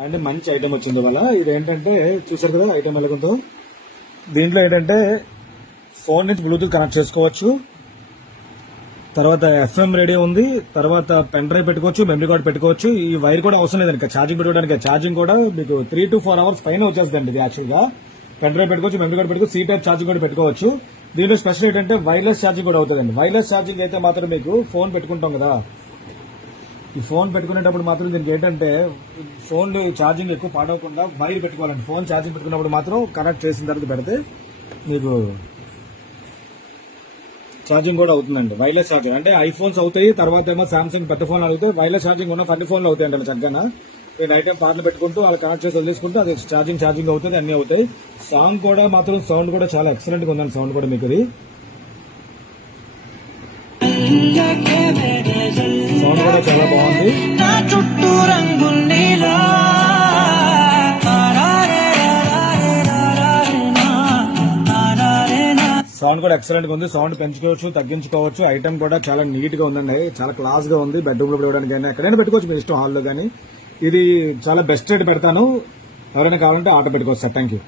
And మంచి item వచ్చింది వల్ల ఇదేంటంటే చూసారు కదా ఐటమ్ ఎలాగుందో. దీంట్లో ఏంటంటే ఫోన్ నుంచి బ్లూటూత్ కనెక్ట్ చేసుకోవచ్చు, తర్వాత ఎఫ్ఎం రేడియో ఉంది, తర్వాత పెన్ డ్రైవ్ పెట్టుకోవచ్చు, మెమరీ కార్డ్ పెట్టుకోవచ్చు. ఈ వైర్ కూడా అవసరం లేదండి ఛార్జింగ్ పెట్టుకోవడానికి. ఛార్జింగ్ కూడా మీకు 3 to 4 hours పైన వచ్చేస్తుంది ఇది యాక్చువల్ గా. పెన్ డ్రైవ్ పెట్టుకోవచ్చు, మెమరీ కార్డ్ పెట్టుకోవచ్చు, సీ టైప్ ఛార్జింగ్ కూడా పెట్టుకోవచ్చు. దీంట్లో స్పెషల్ ఏంటంటే వైర్లెస్ ఛార్జింగ్ కూడా అవుతుందండి. వైర్లెస్ ఛార్జింగ్ అయితే మాత్రం మీకు ఫోన్ పెట్టుకుంటాం కదా, ఈ ఫోన్ పెట్టుకునేటప్పుడు మాత్రం దీనికి ఏంటంటే ఫోన్ ఛార్జింగ్ ఎక్కువ పాడవకుండా వైర్ పెట్టుకోవాలండి. ఫోన్ ఛార్జింగ్ పెట్టుకున్నప్పుడు మాత్రం కనెక్ట్ చేసిన తర్వాత పెడితే మీకు ఛార్జింగ్ కూడా అవుతుందండి. వైర్లెస్ ఛార్జింగ్ అంటే ఐఫోన్స్ అవుతాయి, తర్వాత ఏమో సామ్సంగ్ పెద్ద ఫోన్ అవుతాయి. వైర్లెస్ ఛార్జింగ్ ఉన్న అన్ని ఫోన్లు అవుతాయి అంటే చక్కగా మీరు నైట్ టైం పాటలు పెట్టుకుంటూ అలా కనెక్ట్ చేసి వదిలేసుకుంటూ అది ఛార్జింగ్ అవుతుంది, అన్ని అవుతాయి. సాంగ్ కూడా మాత్రం సౌండ్ కూడా చాలా ఎక్సలెంట్ గా ఉందండి. సౌండ్ కూడా మీకు ఇది సౌండ్ కూడా చాలా బాగుంది. సౌండ్ కూడా ఎక్సలెంట్ గా ఉంది. సౌండ్ పెంచుకోవచ్చు, తగ్గించుకోవచ్చు. ఐటమ్ కూడా చాలా నీట్ గా ఉందండి, చాలా క్లాస్ గా ఉంది. బెడ్రూమ్ లో పెట్టుకోవడానికి అయినా ఎక్కడైనా పెట్టుకోవచ్చు, మీ ఇష్టం హాల్లో కానీ. ఇది చాలా బెస్ట్ రేట్ పెడతాను, ఎవరైనా కావాలంటే ఆర్డర్ పెట్టుకోవచ్చు సార్. Thank you.